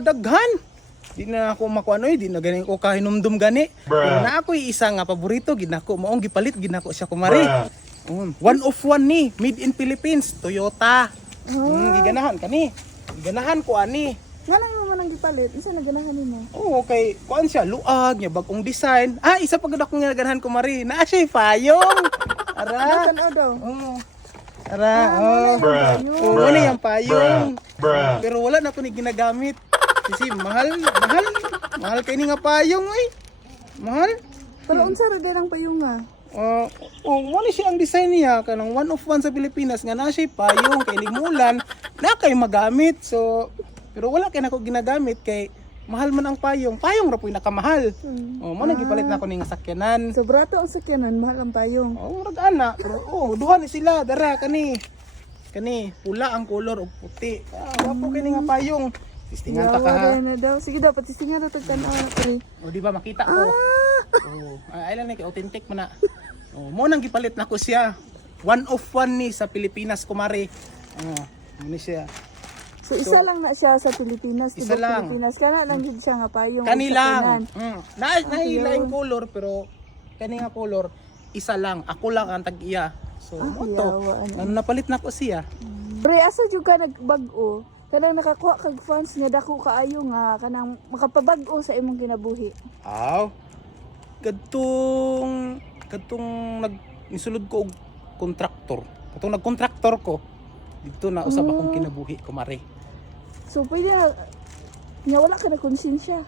daghan. Di na ako makuano di na gani ko kahinumdum gani. Pero na ako isa nga paborito ginako maong gipalit ginako siya kumari. One of one ni, made in Philippines, Toyota. Giganahan kani. Giganahan ko ani. Nga lang mo nang gipalit, isa na ganahan nimo. Oo, okay. Kuan siya, luag niya, bagong design. Isa pa gud akong ganahan ko mari. Naa siya payong. Ara. Tanaw daw. Oo. Ara. Ano yung payong. Pero wala na ko ni ginagamit. Kasi mahal kay ni nga payong ay. Mahal. Pero unsa ra din ang payong nga? Wala siya ang design niya kanang one of one sa Pilipinas nga na siya payong kay limulan na kay magamit. So pero wala kay nako ginagamit kay mahal man ang payong. Payong ra po'y nakamahal. Mo nang gipalit na ko ning sakyanan. So brato ang sakyanan, mahal ang payong. Murag ana, pero duha ni sila dara kani. Kani pula ang color ug puti. Wapo kini nga payong. Tistingan ta ka ha. Na daw. Sige daw, patistingan daw tagtanaw pre. Di ba makita ko? Ay lang ni kay authentic man na. Mo nang gipalit na ko siya. One of one ni sa Pilipinas kumare. Ano siya. So isa lang na siya sa Pilipinas, Isa tibok lang. Pilipinas. Kana lang gid siya nga payong. Kanilang. Nailaing color pero kani nga color isa lang. Ako lang ang tag-iya. So mo to. Ano napalit na ko siya. Pre, asa jud ka nagbag-o? Kanang nakakuha kag fans nga dako kaayo nga kanang makapabag-o sa imong kinabuhi. Kadtong nagsulod ko og kontraktor. Katong nagkontraktor ko. Dito na usab akong kinabuhi kumare. So pwede na nga wala ka na konsensya.